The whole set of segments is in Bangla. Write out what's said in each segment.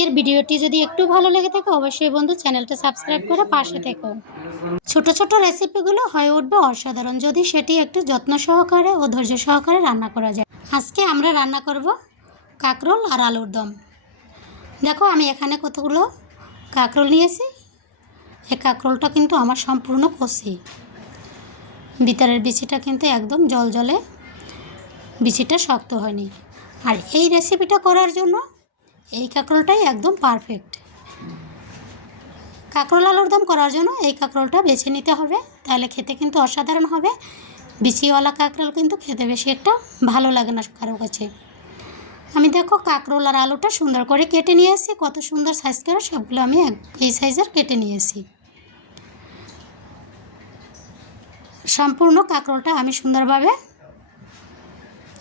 আজকের ভিডিওটি যদি একটু ভালো লেগে থাকে অবশ্যই বন্ধু চ্যানেলটা সাবস্ক্রাইব করে পাশে থেকো। ছোট ছোট রেসিপিগুলো হয়ে উঠবে অসাধারণ যদি সেটি একটু যত্ন সহকারে ও ধৈর্য সহকারে রান্না করা যায়। আজকে আমরা রান্না করব কাঁকরোল আর আলুর দম। দেখো আমি এখানে কতগুলো কাঁকরোল নিয়েছি। এই কাঁকরোলটা কিন্তু আমার সম্পূর্ণ কষি, ভিতরের বিচিটা কিন্তু একদম জলজলে, বিচিটা শক্ত হয়নি। আর এই রেসিপিটা করার জন্য এই কাঁকরোলটাই একদম পারফেক্ট। কাঁকরোল আলুর দম করার জন্য এই কাঁকরোলটা বেছে নিতে হবে, তাহলে খেতে কিন্তু অসাধারণ হবে। বিচিওয়ালা কাঁকরোল কিন্তু খেতে বেশি একটা ভালো লাগে না কারো কাছে। আমি দেখো কাঁকরোল আর আলুটা সুন্দর করে কেটে নিয়েছি, কত সুন্দর সাইজ করে সবগুলো আমি এই সাইজের কেটে নিয়েছি। সম্পূর্ণ কাঁকরোলটা আমি সুন্দরভাবে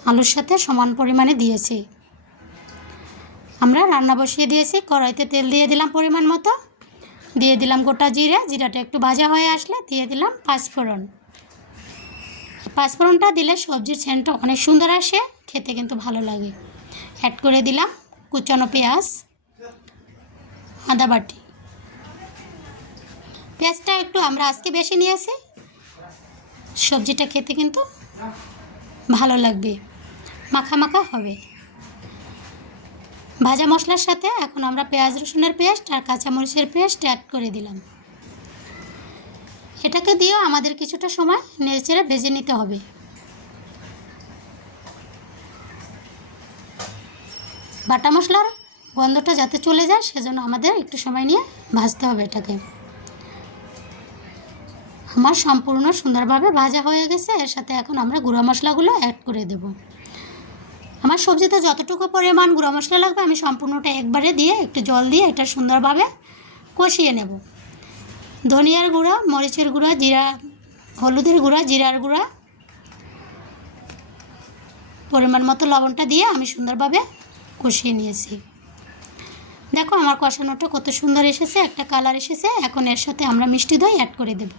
আলুর সাথে সমান পরিমাণে দিয়েছি। আমরা রান্না বসিয়ে দিয়েছি, কড়াইতে তেল দিয়ে দিলাম পরিমাণ মতো, দিয়ে দিলাম গোটা জিরা, জিরাটা একটু ভাজা হয়ে আসলে দিয়ে দিলাম পাঁচফোড়ন। পাঁচফোড়নটা দিলে সবজির সেন্টটা অনেক সুন্দর আসে, খেতে কিন্তু ভালো লাগে। অ্যাড করে দিলাম কুচানো পেঁয়াজ, আদা বাটি। পেঁয়াজটা একটু আমরা আজকে বেশি নিয়েছি, সবজিটা খেতে কিন্তু ভালো লাগবে, মাখা মাখা হবে। ভাজা মশলার সাথে এখন আমরা পেঁয়াজ রসুনের পেস্ট আর কাঁচামরিচের পেস্ট অ্যাড করে দিলাম। এটাকে দিয়েও আমাদের কিছুটা সময় নেড়েচেড়ে ভেজে নিতে হবে। বাটা মশলার গন্ধটা যাতে চলে যায় সেজন্য আমাদের একটু সময় নিয়ে ভাজতে হবে এটাকে। আমার সম্পূর্ণ সুন্দরভাবে ভাজা হয়ে গেছে। এর সাথে এখন আমরা গুঁড়া মশলাগুলো অ্যাড করে দেব। আমার সবজিতে যতটুকু পরিমাণ গুঁড়া মশলা লাগবে আমি সম্পূর্ণটা একবারে দিয়ে একটু জল দিয়ে এটা সুন্দরভাবে কষিয়ে নেব। ধনিয়ার গুঁড়া, মরিচের গুঁড়া, জিরা, হলুদের গুঁড়া, জিরার গুঁড়া, পরিমাণ মতো লবণটা দিয়ে আমি সুন্দরভাবে কষিয়ে নিয়েছি। দেখো আমার কষানোটা কত সুন্দর এসেছে, একটা কালার এসেছে। এখন এর সাথে আমরা মিষ্টি দই অ্যাড করে দেব।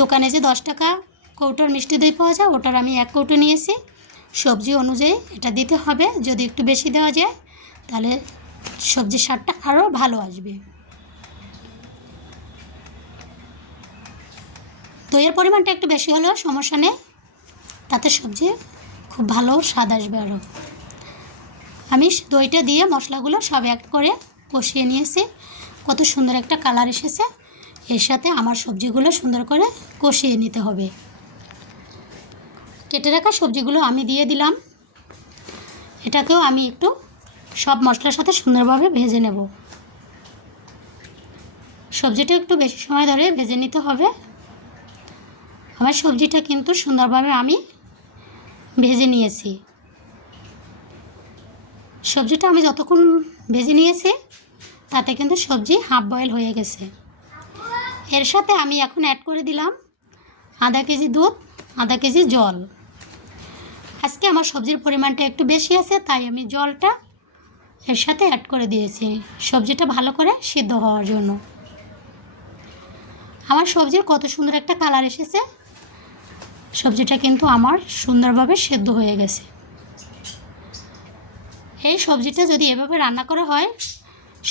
দোকানে যে 10 টাকা কৌটোর মিষ্টি দই পাওয়া যায় ওটার আমি 1 কৌটো নিয়েছি। সবজি অনুযায়ী এটা দিতে হবে, যদি একটু বেশি দেওয়া যায় তাহলে সবজির স্বাদটা আরও ভালো আসবে। দইয়ের পরিমাণটা একটু বেশি হলেও সমস্যা নেই, তাতে সবজি খুব ভালো স্বাদ আসবে আরও। আমি দইটা দিয়ে মশলাগুলো সব অ্যাড করে কষিয়ে নিয়েছি, কত সুন্দর একটা কালার এসেছে। এর সাথে আমার সবজিগুলো সুন্দর করে কষিয়ে নিতে হবে। কেটে রাখা সবজিগুলো আমি দিয়ে দিলাম। এটাকেও আমি একটু সব মশলার সাথে সুন্দরভাবে ভেজে নেব। সবজিটা একটু বেশি সময় ধরে ভেজে নিতে হবে। আমার সবজিটা কিন্তু সুন্দরভাবে আমি ভেজে নিয়েছি। সবজিটা আমি যতক্ষণ ভেজে নিয়েছি তাতে কিন্তু সবজি হাফ বয়েল হয়ে গেছে। এর সাথে আমি এখন অ্যাড করে দিলাম আধা কেজি দুধ, আধা কেজি জল। আজকে আমার সবজির পরিমাণটা একটু বেশি আছে তাই আমি জলটা এর সাথে অ্যাড করে দিয়েছি সবজিটা ভালো করে সিদ্ধ হওয়ার জন্য। আমার সবজির কত সুন্দর একটা কালার এসেছে, সবজিটা কিন্তু আমার সুন্দরভাবে সিদ্ধ হয়ে গেছে। এই সবজিটা যদি এভাবে রান্না করা হয়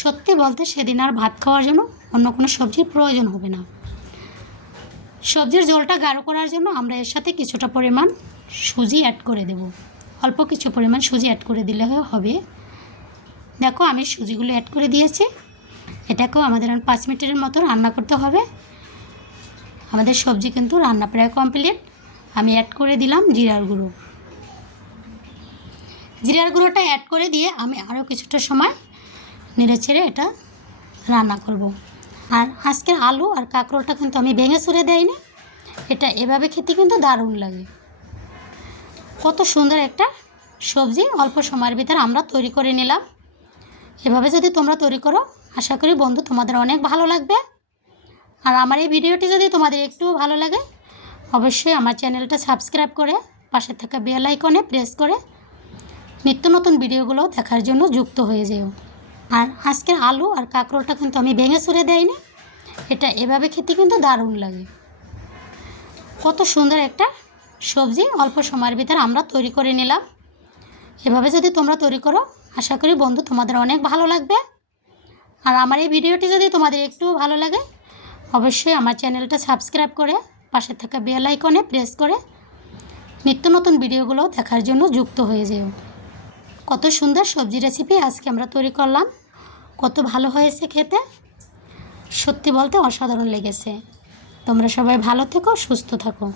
সত্যি বলতে সেদিন আর ভাত খাওয়ার জন্য অন্য কোনো সবজির প্রয়োজন হবে না। সবজির ঝোলটা গাঢ় করার জন্য আমরা এর সাথে কিছুটা পরিমাণ সুজি অ্যাড করে দেব। অল্প কিছু পরিমাণ সুজি অ্যাড করে দিলে হবে। দেখো আমি সুজিগুলো অ্যাড করে দিয়েছি। এটাকেও আমাদের 5 মিনিটের মতো রান্না করতে হবে। আমাদের সবজি কিন্তু রান্না প্রায় কমপ্লিট। আমি অ্যাড করে দিলাম জিরার গুঁড়ো। জিরার গুঁড়োটা অ্যাড করে দিয়ে আমি আরও কিছুটা সময় নেড়ে ছেড়ে এটা রান্না করব। আর আজকের আলু আর কাঁকরোলটা কিন্তু আমি ভেঙে ছুঁড়ে দেইনি, এটা এভাবে খেতে কিন্তু দারুণ লাগে। কত সুন্দর একটা সবজি অল্প সময়ের ভিতরে আমরা তৈরি করে নিলাম। এভাবে যদি তোমরা তৈরি করো আশা করি বন্ধু তোমাদের অনেক ভালো লাগবে। আর আমার এই ভিডিওটি যদি তোমাদের একটুও ভালো লাগে অবশ্যই আমার চ্যানেলটা সাবস্ক্রাইব করে পাশে থাকা বেল আইকনে প্রেস করে নিত্য নতুন ভিডিওগুলো দেখার জন্য যুক্ত হয়ে যেও। আর আজকের আলু আর কাঁকরোলটা কিন্তু আমি ভেঙে ছুঁড়ে দেইনি, এটা এভাবে খেতে কিন্তু দারুণ লাগে। কত সুন্দর একটা সবজি অল্প সময়ের ভিতরে আমরা তৈরি করে নিলাম। এভাবে যদি তোমরা তৈরি করো আশা করি বন্ধু তোমাদের অনেক ভালো লাগবে। আর আমার এই ভিডিওটি যদি তোমাদের একটুও ভালো লাগে অবশ্যই আমার চ্যানেলটা সাবস্ক্রাইব করে পাশে থাকা বেল আইকনে প্রেস করে নিত্য নতুন ভিডিওগুলো দেখার জন্য যুক্ত হয়ে যেও। কত সুন্দর সবজি রেসিপি আজকে আমরা তৈরি করলাম, কত ভালো হয়েছে খেতে, সত্যি বলতে অসাধারণ লেগেছে। তোমরা সবাই ভালো থেকো, সুস্থ থাকো।